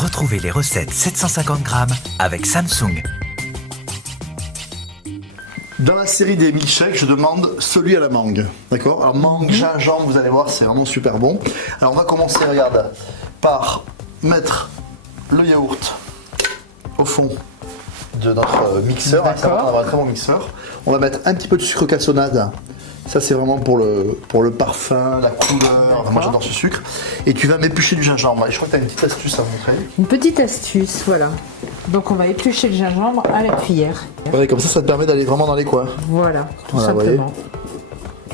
Retrouvez les recettes 750 grammes avec Samsung. Dans la série des milkshakes, je demande celui à la mangue. D'accord? Alors mangue, gingembre, vous allez voir, c'est vraiment super bon. Alors on va commencer, regarde, par mettre le yaourt au fond de notre mixeur. Ça va avoir un très bon mixeur. On va mettre un petit peu de sucre cassonade. Ça c'est vraiment pour le parfum, la couleur. Moi j'adore ce sucre. Et tu vas m'éplucher du gingembre. Et je crois que tu as une petite astuce à montrer. Une petite astuce, voilà. Donc on va éplucher le gingembre à la cuillère. Ouais, comme ça te permet d'aller vraiment dans les coins. Voilà, tout Voilà, simplement.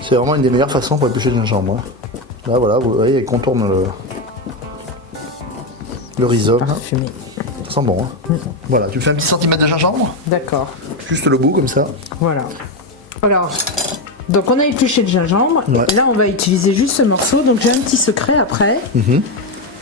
C'est vraiment une des meilleures façons pour éplucher le gingembre. Là voilà, vous voyez, elle contourne le rhizome. Parfumé. Ça sent bon. Hein. Voilà, tu me fais un petit centimètre de gingembre. D'accord. Juste le bout comme ça. Voilà. Alors, donc on a épluché le gingembre. Ouais. Et là, on va utiliser juste ce morceau. Donc j'ai un petit secret après.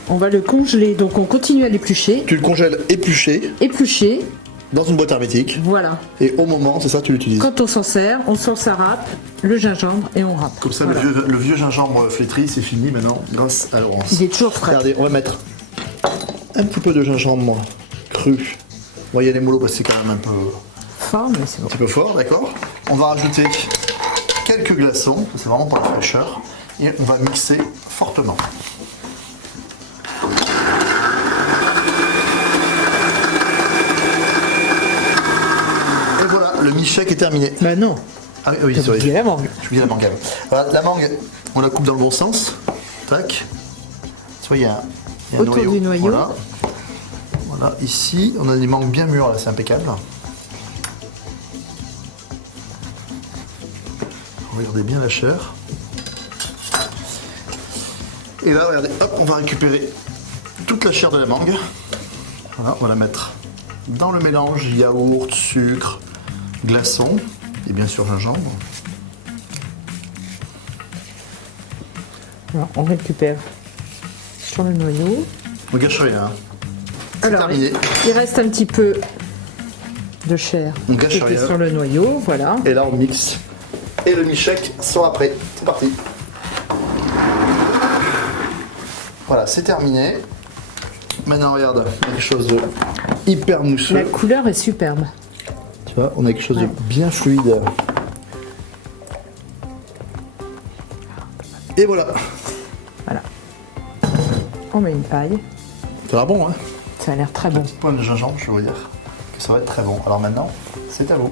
On va le congeler. Donc on continue à l'éplucher. Tu le congèles épluché Éplucher. dans une boîte hermétique. Voilà. Et au moment, c'est ça, tu l'utilises. Quand on s'en sert, on sort sa râpe, le gingembre et on râpe. Comme ça, Voilà. le vieux gingembre flétri, c'est fini maintenant grâce à Laurence. Il est toujours frais. Regardez, on va mettre un petit peu de gingembre cru. Vous voyez les moulots parce que c'est quand même Fort, mais c'est bon. un petit peu fort, d'accord. On va rajouter quelques glaçons, c'est vraiment pour la fraîcheur. Et on va mixer fortement. Et voilà, le milkshake est terminé. Bah non. Ah oui, T'as oublié la mangue. Je oublié la mangue. Voilà, la mangue, on la coupe dans le bon sens. Tac. Tu vois, il y a un Autour du noyau. Voilà. Voilà, ici, on a des mangues bien mûres, là, c'est impeccable. Regardez bien la chair. Et là, regardez, hop, on va récupérer toute la chair de la mangue. Voilà, on va la mettre dans le mélange yaourt, sucre, glaçons et bien sûr gingembre. Alors, on récupère sur le noyau. On gâche rien. Hein. C'est Alors, terminé. il reste un petit peu de chair On gâche qui était rien. sur le noyau, voilà. Et là, on mixe. Et le milkshake sera prêt. C'est parti. Voilà, c'est terminé. Maintenant, regarde, on a quelque chose de hyper mousseux. La couleur est superbe. Tu vois, on a quelque chose de bien fluide. Et voilà. Voilà. On met une paille. Ça a l'air bon, hein? Ça a l'air très bon. Point de gingembre, je veux dire que ça va être très bon. Alors maintenant, c'est à vous.